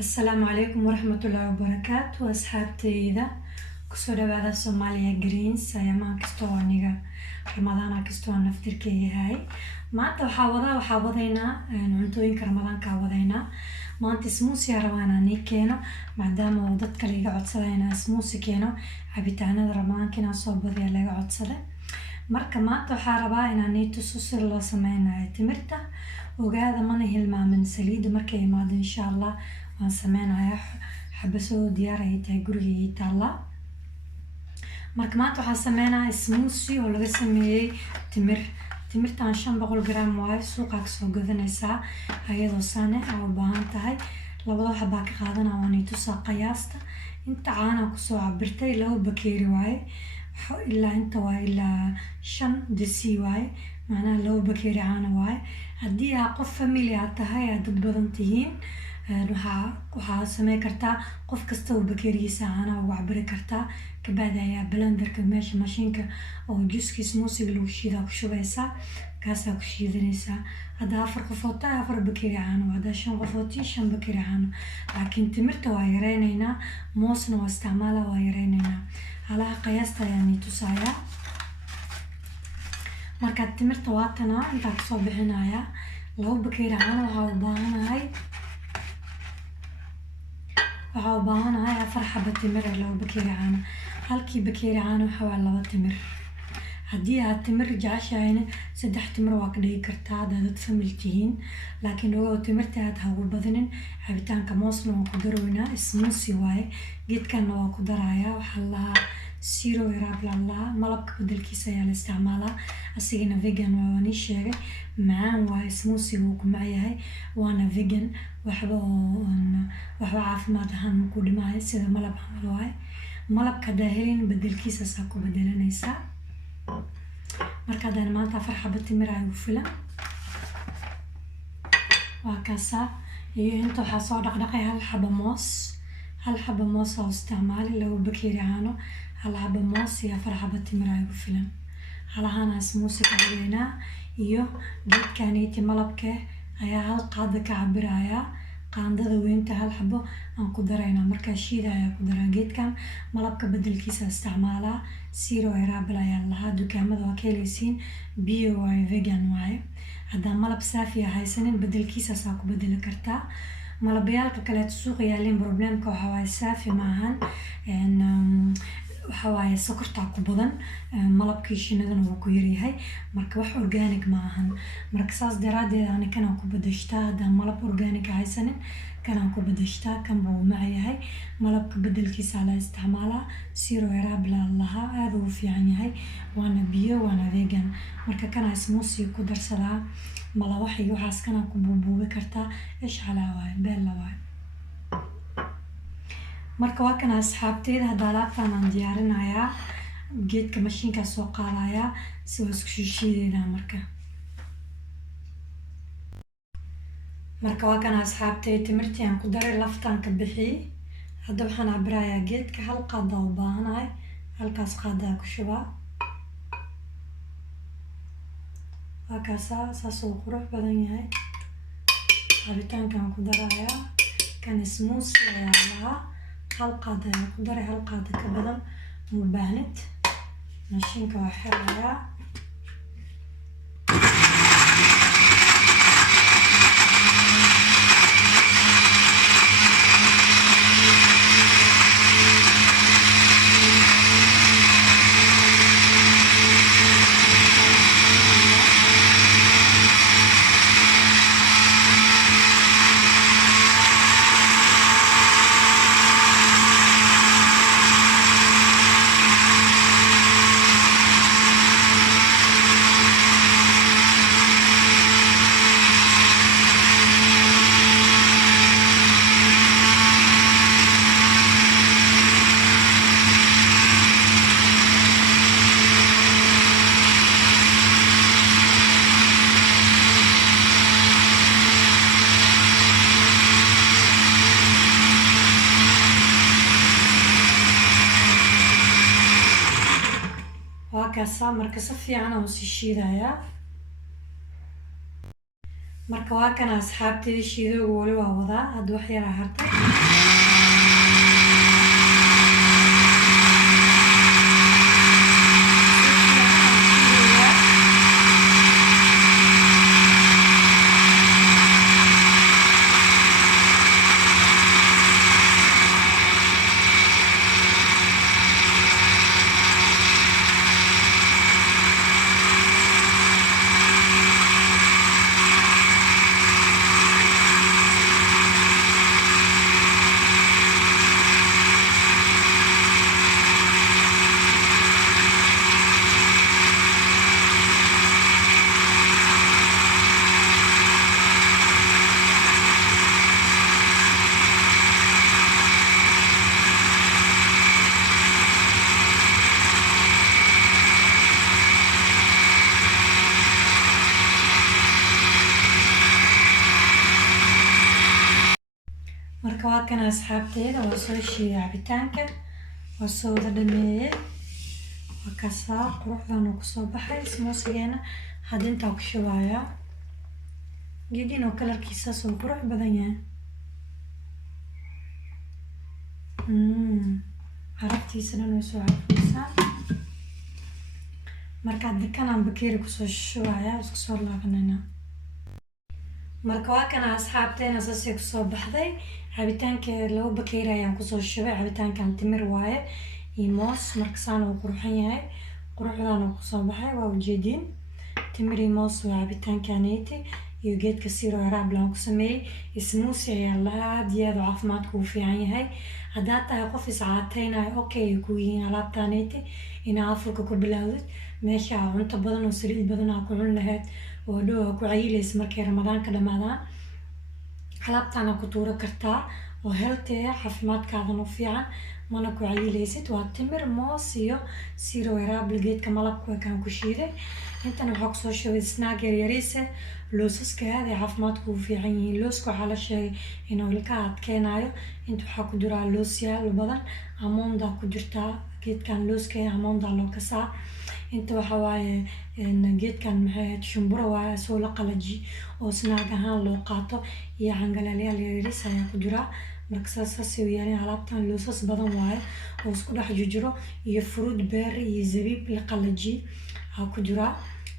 السلام عليكم ورحمة الله وبركاته أصحابتي إذا كسر بعد الصومالية جرينز أيام كستوانيجا رمضان كستوان نفتر كي هاي ما أنت وحاوضينا نعنتوين كرمضان كاوضينا ما أنت سموسي روانا نيكينا مادام وضدك اللي قعد صدينا سموسي كينا عبيتانا رمضان كنا صوب ذي اللي قعد صدي marka maanta waxaa rabaa inaan ii tuso sida loo sameynayo timirta ogaada mana hilmaamin saliida markay imaado insha allah waan sameynayaa xabasoo diyaar ay tahay guriga ii taala marka maanta waxaan sameynayaa smoothie oo laga sameeyay timirtan 500 gram waaye suuqa ka soo gadanaysaa ayadoo sane oo u baahan tahay labada xabaa ka qaadanaa waan ii tusaa qiyaasta inta caana ku soo cabirtay 2 bakeeri waaye ilaa inta waa ilaa 5 dc waaye macnaha 2 bakeeri caana waaye haddii aa qof family aad tahay aad dad badan tihiin waxaa sameyn kartaa qof kasta oo bakeerigiisa caana ugu cabiri kartaa kabacdi ayaa blenderka meesha mashiinka oo juice smoothie lagu shiidaa ku shubaysaa kaasaa ku shiidanaysaa hadda 4 qofood tahay 4 bakeeri caano hadda 5 qofood 5 bakeeri caano laakiin timirta waa yareynaynaa moosna waa isticmaala waa yareynaynaa halaha qiyaasta ayaan ii tusayaa marka timirta waatana intaa kasoo bixinayaa 2 bakeeri caano waxaa u baahanahay 4 xabo timir 2 bakeeri caano halkii bakeeri caano waxaa 2 timir haddii aad timir jeceshahayna 3 timir waa ka dhigi kartaa haddaad dad famil tihiin laakiin ogow timirta aad ha ugu badinin cabitaanka moosna waan ku daroynaa smoothie waaye geedkanna waa ku darayaa waxaa lahaa siro iraablallah malabka bedelkiisa ayaa la isticmaalaa asigana vegan waa nii sheegay macaan waaye smoothie wuu ku macyahay waana vegan waxba caafimaad ahaan ku dhimaayo sida malab camal waaye malabka haddaa helin bedelkiisa saa ku bedelanaysaa marka haddana maanta 4 xabo timir ay ugu filan waa kaasaa iyo inta waxaa soo dhaqdhaqay 1 xabo moos oo isticmaali 2 bakeeri caano 1 xabo moos iyo 4 xabo timir ay ugu filan halahaana smoothie ka dhigaynaa iyo geedkaniiti malabka ayaa 1 qaada ka cabirayaa qaandada weynta 1 xabo aan ku daraynaa markaa shiida ayaa ku daraa geedkan malabka bedelkiisa isticmaalaa siro eraabel ayaa lahaa dukaamada waa ka helaysiin biyo waaye vegan waaye haddaa malab saafi ah haysanin bedelkiisa saa ku bedeli kartaa malabyaalka kaleeto suuqa yaalin problemka waxaa waaye saafi maahan waxaa waaye sokortaa ku badan malabkii shinidana wuu ku yaryahay marka wax organic maahan marka saas daraadeed ani kanaan ku bedeshtaa haddaan malab organic haysanin kanaan ku bedeshtaa kanba wuu macyahay malabka bedelkiisa la isticmaalaa siro eraabla lahaa aad uu fiican yahay waana biyo waana vegan marka kanaa smoothie ku darsadaa malawax iyo waxaas kanaan ku buubuubi kartaa ishcalaa waaye beella waaye marka waa kana asxaabteeda hadda alaabtaan aan diyaarinayaa geedka mashiinkaa soo qaadayaa si waa isku shiishiideynaa marka waa kana asxaabteeda timirtii aan ku daray laftaan ka bixiyey hadda waxaan cabirayaa geedka 1 qaada u baahanahay halkaas qaadaa ku shubaa waa kaasaa saas uu qurux badan yahay cabitaankaan ku darayaa kan smoothie ayaa lahaa 1 qaada ayaa ku daray 1 qaada ka badan mubaahnid mashiinka waa xirayaa waa kaasaa marka si fiican aan sii shiidayaa marka waa kana asxaabtayda shiidooga wali waa wadaa hadda wax yar hartay marka waa kana asxaabtayda waa soo shiiday cabitaanka waa soo wada dhameeyey waa kasaa quruxdan uu kusoo baxay smoothigeena hadda intaa ku shubayaa geedin oo kalarkiisaas uu qurux badan yahay carabtiisa dhan way soo carfaysaa marka dekanaan bakeeri kusoo shubayaa isku soo laabanayna marka waa kana asxaabteena saasay kusoo baxday cabitaanka laba bakeeri ayaan kusoo shubay cabitaankan timir waaye iyo moos marka saan uu qurxan yahay quruxdan uu kusoo baxay waa ujeediin timir iyo moos waa cabitaankaneyti iyo geedka siro raablan ku sameeyey smoothie ayaa la aad iyo aad caafimaadku u fiican yahay haddaad tahay qof iscaateynayo okay ku yihiin alaabtaneyti inaa afurka ku bilaawdid meesha cunto badan oo saliid badan aa ku cun lahayd oo dhow aa ku cayilaysa markay ramadaanka dhamaadaan alaabtaana ku tuuro kartaa oo healthy ah caafimaadkaadan u fiican mana ku cayilaysid waa timir moos iyo siro raabl geedka malabka kaan ku shiiday intan waxaa kusoo shubay snack yaryariise loosaska aad ay caafimaadku u fiican yihiin looska waxaa la sheegay inuu ilkaha adkeenayo inta waxaa ku jiraa loosyaal badan amonda ku jirtaa geedkan looska amonda loo kasaa inta waxaa waaye geedkan maxay shumbura waaye soo la qalaji oo snack ahaan loo qaato iyo cangalaalyaal yaryariis ayaa ku jiraa marka saas u yeelin alaabtan loosas badan waaye oo isku dhex jiro iyo fruit berry iyo zabiib la qalaji aa ku jiraa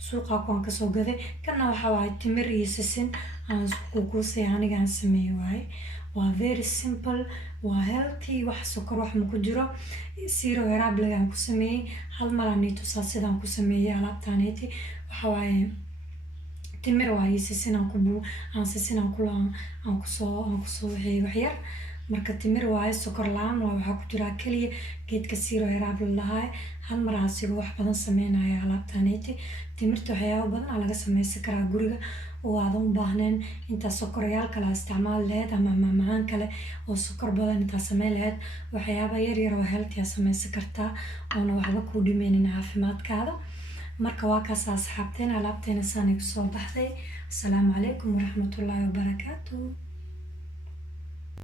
suuqa kuwan kasoo gaday kana waxaa waaye timir iyo sisin aan isku kuusay anigaan sameeyey waaye waa very simple waa healthy wax sokor wax ma ku jiro siro raablagaan ku sameeyey hal mar aan tusaa sidaan ku sameeyey alaabtaneyti waxaa waaye timir waaye sisin aan kusoo waxeey wax yar marka timir waaye sokor la-aan waa waxaa ku jiraa keliya geedka siro raabla lahaay hal mar asigoo wax badan sameynaya alaabtaneyti timirta waxyaabo badan aa laga sameysan karaa guriga oo aadan u baahneen intaa sokorayaal kale isticmaal laheyd ama macmacaan kale oo sokor badan intaa sameyn laheyd waxyaaba yaryar oo healthy aa sameysan kartaa oona waxba kuu dhimeynin caafimaadkaada marka waa kaas asxaabteena alaabteena saanay kusoo baxday asalaamu calaykum waraxmatullaahi wabarakaatu